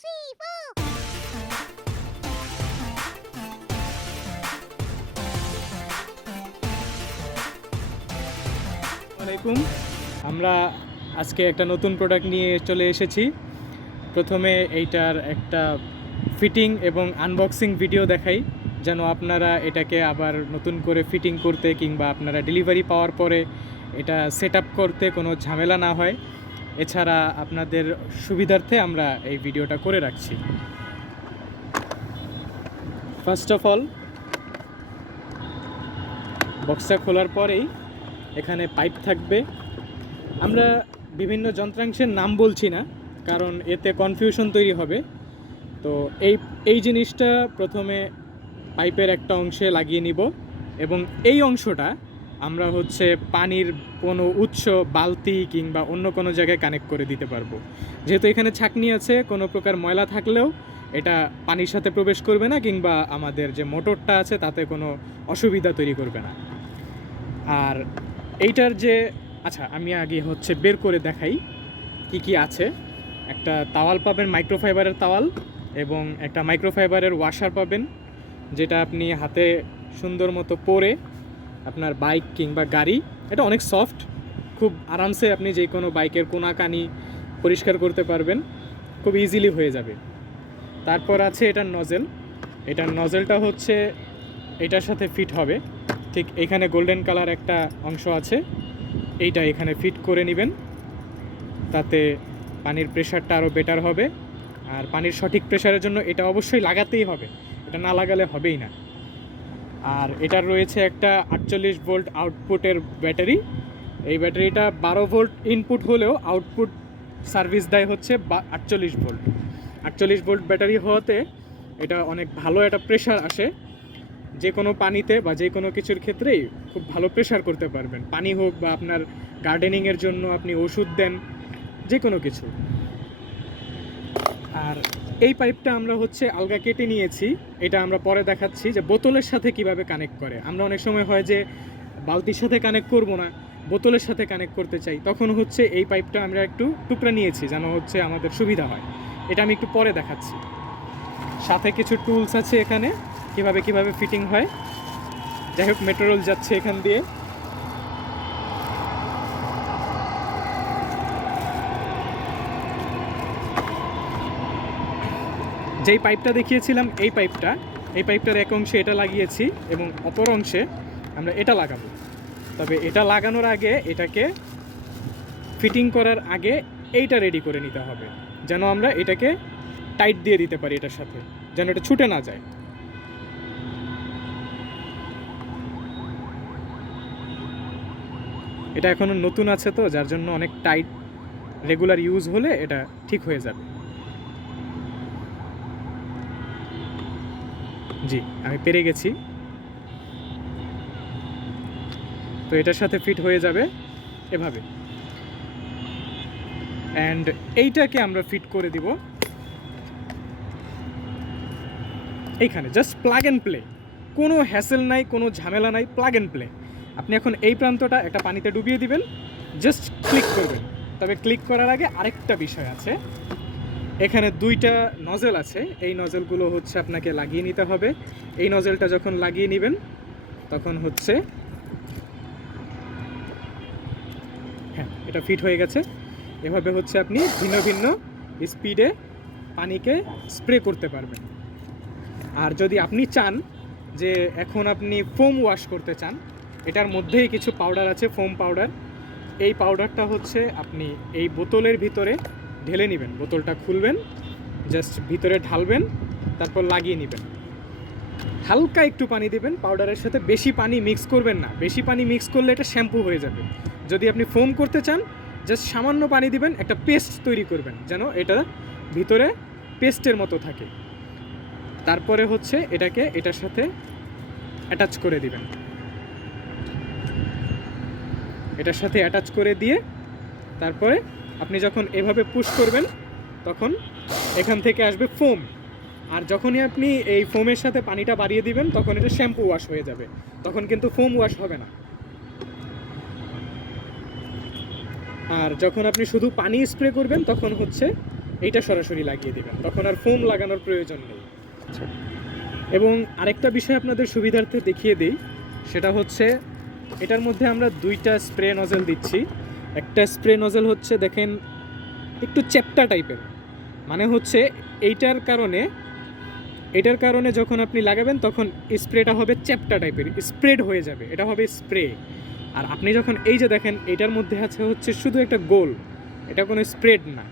আসসালামাইকুম। আমরা আজকে একটা নতুন প্রোডাক্ট নিয়ে চলে এসেছি। প্রথমে এইটার একটা ফিটিং এবং আনবক্সিং ভিডিও দেখাই, যেন আপনারা এটাকে আবার নতুন করে ফিটিং করতে কিংবা আপনারা ডেলিভারি পাওয়ার পরে এটা সেট আপ করতে কোনো ঝামেলা না হয়। এছাড়া আপনাদের সুবিধার্থে আমরা এই ভিডিওটা করে রাখছি। ফার্স্ট অফ অল, বক্সটা খোলার পরেই এখানে পাইপ থাকবে। আমরা বিভিন্ন যন্ত্রাংশের নাম বলছি না, কারণ এতে কনফিউশন তৈরি হবে। তো এই জিনিসটা প্রথমে পাইপের একটা অংশে লাগিয়ে নিব, এবং এই অংশটা আমরা পানির কোনো উৎস, বালতি কিংবা অন্য কোনো জায়গায় কানেক্ট করে দিতে পারবো। যেহেতু এখানে ছাঁকনি আছে, কোনো প্রকার ময়লা থাকলেও এটা পানির সাথে প্রবেশ করবে না, কিংবা আমাদের যে মোটরটা আছে তাতে কোনো অসুবিধা তৈরি করবে না। আর এইটার যে আমি আগে বের করে দেখাই কি কি আছে। একটা তাওয়াল পাবেন, মাইক্রোফাইবারের তাওয়াল, এবং একটা মাইক্রোফাইবারের ওয়াশার পাবেন, যেটা আপনি হাতে সুন্দর মতো পরে আপনার বাইক কিংবা গাড়ি, এটা অনেক সফট, খুব আরামসে আপনি যে কোনো বাইকের কোনাকানি পরিষ্কার করতে পারবেন, খুব ইজিলি হয়ে যাবে। তারপর আছে এটার নজেল। এটার নজেলটা এটার সাথে ফিট হবে। ঠিক এখানে গোল্ডেন কালার একটা অংশ আছে, এইটা এখানে ফিট করে নেবেন, তাতে পানির প্রেশারটা আরও বেটার হবে। আর পানির সঠিক প্রেশারের জন্য এটা অবশ্যই লাগাতেই হবে, এটা না লাগালে হবেই না। আর এটার রয়েছে একটা 48 ভোল্ট আউটপুটের ব্যাটারি। এই ব্যাটারিটা 12 ভোল্ট ইনপুট হলেও আউটপুট সার্ভিস দেয় 48 ভোল্ট। 48 ভোল্ট ব্যাটারি হওয়াতে এটা অনেক ভালো একটা প্রেশার আসে, যে কোনো পানিতে বা যে কোনো কিছুর ক্ষেত্রেই খুব ভালো প্রেশার করতে পারবেন। পানি হোক বা আপনার গার্ডেনিংয়ের জন্য আপনি ওষুধ দেন, যে কোনো কিছু। আর এই পাইপটা আমরা আলগা কেটে নিয়েছি, এটা আমরা পরে দেখাচ্ছি যে বোতলের সাথে কিভাবে কানেক্ট করে। আমরা অনেক সময় হয় যে বালতির সাথে কানেক্ট করব না, বোতলের সাথে কানেক্ট করতে চাই, তখন এই পাইপটা আমরা একটু টুকরা নিয়েছি যেন আমাদের সুবিধা হয়। এটা আমি একটু পরে দেখাচ্ছি। সাথে কিছু টুলস আছে এখানে, কিভাবে ফিটিং হয়। যাই হোক, মেটেরিয়াল যাচ্ছে এখান দিয়ে। যেই পাইপটা দেখিয়েছিলাম এই পাইপটার এক অংশে এটা লাগিয়েছি, এবং অপর অংশে আমরা এটা লাগাবো। তবে এটা লাগানোর আগে, এটাকে ফিটিং করার আগে এইটা রেডি করে নিতে হবে, যেন আমরা এটাকে টাইট দিয়ে দিতে পারি এটার সাথে, যেন এটা ছুটে না যায়। এটা এখনও নতুন আছে, তো যার জন্য অনেক টাইট, রেগুলার ইউজ হলে এটা ঠিক হয়ে যাবে। জি, আমি পেরে গেছি। তো এটার সাথে ফিট হয়ে যাবে এভাবে। অ্যান্ড এইটাকে আমরা ফিট করে দিব এইখানে, জাস্ট প্লাগ অ্যান্ড প্লে, কোনো হ্যাসেল নাই, কোনো ঝামেলা নাই, প্লাগ অ্যান্ড প্লে। আপনি এখন এই প্রান্তটা একটা পানিতে ডুবিয়ে দিবেন, জাস্ট ক্লিক করবেন। তবে ক্লিক করার আগে আরেকটা বিষয় আছে, এখানে দুইটা নজেল আছে, এই নজেলগুলো আপনাকে লাগিয়ে নিতে হবে। এই নজেলটা যখন লাগিয়ে নেবেন তখন হ্যাঁ, এটা ফিট হয়ে গেছে। এভাবে আপনি ভিন্ন ভিন্ন স্পিডে পানিকে স্প্রে করতে পারবেন। আর যদি আপনি চান যে এখন আপনি ফোম ওয়াশ করতে চান, এটার মধ্যেই কিছু পাউডার আছে, ফোম পাউডার। এই পাউডারটা আপনি এই বোতলের ভিতরে ঢেলে নেবেন, বোতলটা খুলবেন, জাস্ট ভিতরে ঢালবেন, তারপর লাগিয়ে নেবেন। হালকা একটু পানি দিবেন পাউডারের সাথে, বেশি পানি মিক্স করবেন না, বেশি পানি মিক্স করলে এটা শ্যাম্পু হয়ে যাবে। যদি আপনি ফোম করতে চান, জাস্ট সামান্য পানি দিবেন, একটা পেস্ট তৈরি করবেন যেন এটা ভিতরে পেস্টের মতো থাকে। তারপরে এটাকে এটার সাথে অ্যাটাচ করে দিবেন। এটার সাথে অ্যাটাচ করে দিয়ে তারপরে আপনি যখন এভাবে পুশ করবেন, তখন এখান থেকে আসবে ফোম। আর যখনই আপনি এই ফোমের সাথে পানিটা বাড়িয়ে দিবেন, তখন এটা শ্যাম্পু ওয়াশ হয়ে যাবে, তখন কিন্তু ফোম ওয়াশ হবে না। আর যখন আপনি শুধু পানি স্প্রে করবেন, তখন এইটা সরাসরি লাগিয়ে দেবেন, তখন আর ফোম লাগানোর প্রয়োজন নেই। এবং আরেকটা বিষয় আপনাদের সুবিধার্থে দেখিয়ে দিই, সেটা হচ্ছে এটার মধ্যে আমরা দুইটা স্প্রে নজেল দিচ্ছি। একটা স্প্রে নজেল হচ্ছে দেখেন একটু চ্যাপ্টা টাইপের, মানে হচ্ছে এটার কারণে যখন আপনি লাগাবেন তখন স্প্রেটা হবে চ্যাপ্টা টাইপের, স্প্রেড হয়ে যাবে, এটা হবে স্প্রে। আর আপনি যখন এই যে দেখেন এটার মধ্যে আছে হচ্ছে শুধু একটা গোল, এটা কোনো স্প্রেড না।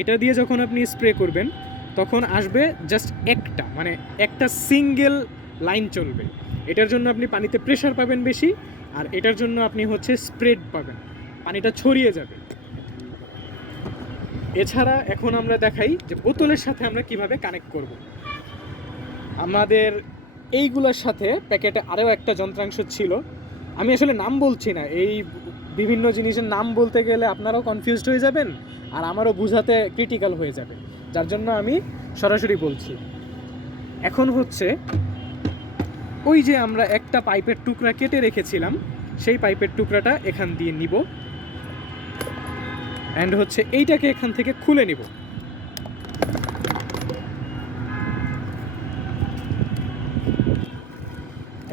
এটা দিয়ে যখন আপনি স্প্রে করবেন তখন আসবে জাস্ট একটা, মানে একটা সিঙ্গেল লাইন চলবে। এটার জন্য আপনি পানিতে প্রেশার পাবেন বেশি, আর এটার জন্য আপনি হচ্ছে স্প্রেড পাবেন, পানিটা ছড়িয়ে যাবে। এছাড়া এখন আমরা দেখাই যে বোতলের সাথে আমরা কিভাবে কানেক্ট করব। আমাদের এইগুলোর সাথে প্যাকেটে আরও একটা যন্ত্রাংশ ছিল, আমি আসলে নাম বলছি না, এই বিভিন্ন জিনিসের নাম বলতে গেলে আপনারাও কনফিউজড হয়ে যাবেন আর আমারও বোঝাতে ক্রিটিক্যাল হয়ে যাবে, যার জন্য আমি সরাসরি বলছি। এখন হচ্ছে ওই যে আমরা একটা পাইপের টুকরা কেটে রেখেছিলাম, সেই পাইপের টুকরাটা এখান দিয়ে নিব, অ্যান্ড হচ্ছে এইটাকে এখান থেকে খুলে নিব।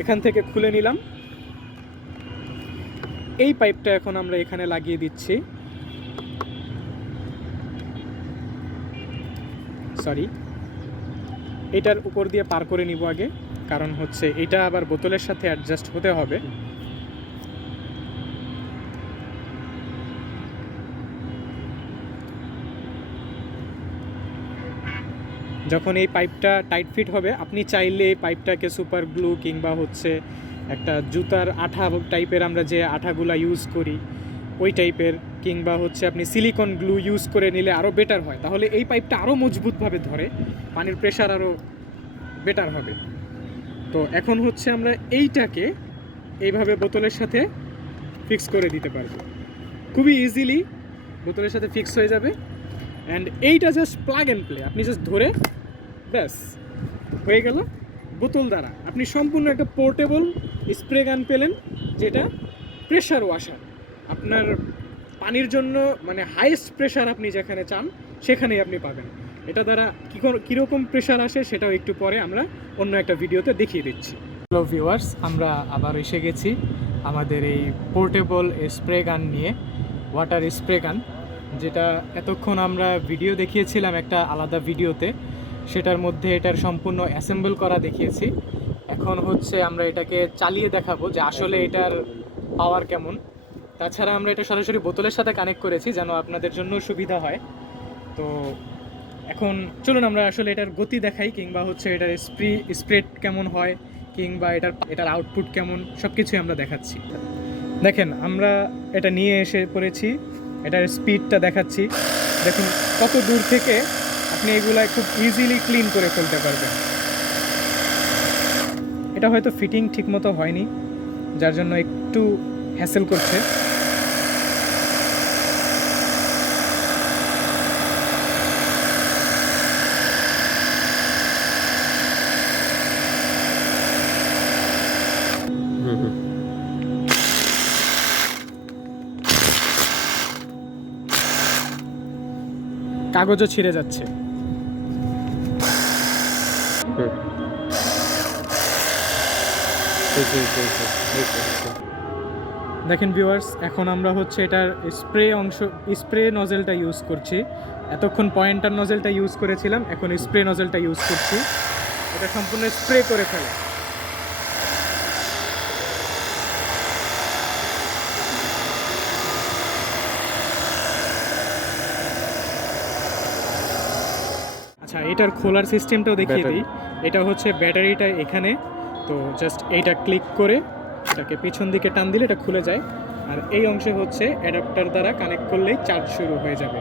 এখান থেকে খুলে নিলাম। এই পাইপটা এখন আমরা এখানে লাগিয়ে দিচ্ছি, সরি এটার উপর দিয়ে পার করে নিব আগে, কারণ হচ্ছে এটা আবার বোতলের সাথে অ্যাডজাস্ট হতে হবে। যখন এই পাইপটা টাইট ফিট হবে, আপনি চাইলে এই পাইপটাকে সুপার গ্লু কিংবা হচ্ছে একটা জুতার আঠা টাইপের, আমরা যে আঠাগুলা ইউজ করি ওই টাইপের, কিংবা হচ্ছে আপনি সিলিকন গ্লু ইউজ করে নিলে আরও বেটার হয়, তাহলে এই পাইপটা আরও মজবুতভাবে ধরে, পানির প্রেশার আরও বেটার হবে। তো এখন হচ্ছে আমরা এইটাকে এইভাবে বোতলের সাথে ফিক্স করে দিতে পারবো, খুবই ইজিলি বোতলের সাথে ফিক্স হয়ে যাবে। অ্যান্ড এইটা জাস্ট প্লাগ অ্যান্ড প্লে, আপনি জাস্ট ধরে ব্যাস হয়ে গেল। বোতল দ্বারা আপনি সম্পূর্ণ একটা পোর্টেবল স্প্রে গান পেলেন, যেটা প্রেশার ওয়াশার। আপনার পানির জন্য মানে হাইয়েস্ট প্রেশার আপনি যেখানে চান সেখানেই আপনি পাবেন। এটা দ্বারা কীরকম প্রেশার আসে সেটাও একটু পরে আমরা অন্য একটা ভিডিওতে দেখিয়ে দিচ্ছি। হ্যালো ভিউয়ার্স, আমরা আবার এসে গেছি আমাদের এই পোর্টেবল স্প্রে গান নিয়ে, ওয়াটার স্প্রে গান, যেটা এতক্ষণ আমরা ভিডিও দেখিয়েছিলাম একটা আলাদা ভিডিওতে, সেটার মধ্যে এটার সম্পূর্ণ অ্যাসেম্বল করা দেখিয়েছি। এখন হচ্ছে আমরা এটাকে চালিয়ে দেখাবো যে আসলে এটার পাওয়ার কেমন। তাছাড়া আমরা এটা সরাসরি বোতলের সাথে কানেক্ট করেছি যেন আপনাদের জন্য সুবিধা হয়। তো এখন চলুন আমরা আসলে এটার গতি দেখাই, কিংবা হচ্ছে এটার স্প্রেড কেমন হয়, কিংবা এটার আউটপুট কেমন, সব কিছুই আমরা দেখাচ্ছি। দেখেন আমরা এটা নিয়ে এসে পড়েছি, এটার স্পিডটা দেখাচ্ছি। দেখুন কত দূর থেকে আপনি এগুলা খুব ইজিলি ক্লিন করে ফেলতে পারবেন। এটা হয়তো ফিটিং ঠিকমতো হয়নি, যার জন্য একটু হ্যাসেল করছে। কাগজও ছিঁড়ে যাচ্ছে। দেখেন ভিউয়ার্স, এখন আমরা হচ্ছে এটার স্প্রে নজেলটা ইউজ করছি। এতক্ষণ পয়েন্টার নজেলটা ইউজ করেছিলাম, এখন স্প্রে নজেলটা ইউজ করছি। এটা সম্পূর্ণ স্প্রে করে ফেলে। আচ্ছা, এটার খোলার সিস্টেমটাও দেখিয়ে দিই। এটা হচ্ছে ব্যাটারিটা এখানে, তো জাস্ট এইটা ক্লিক করে এটাকে পিছন দিকে টান দিলে এটা খুলে যায়, আর এই অংশে হচ্ছে অ্যাডাপ্টার দ্বারা কানেক্ট করলেই চার্জ শুরু হয়ে যাবে।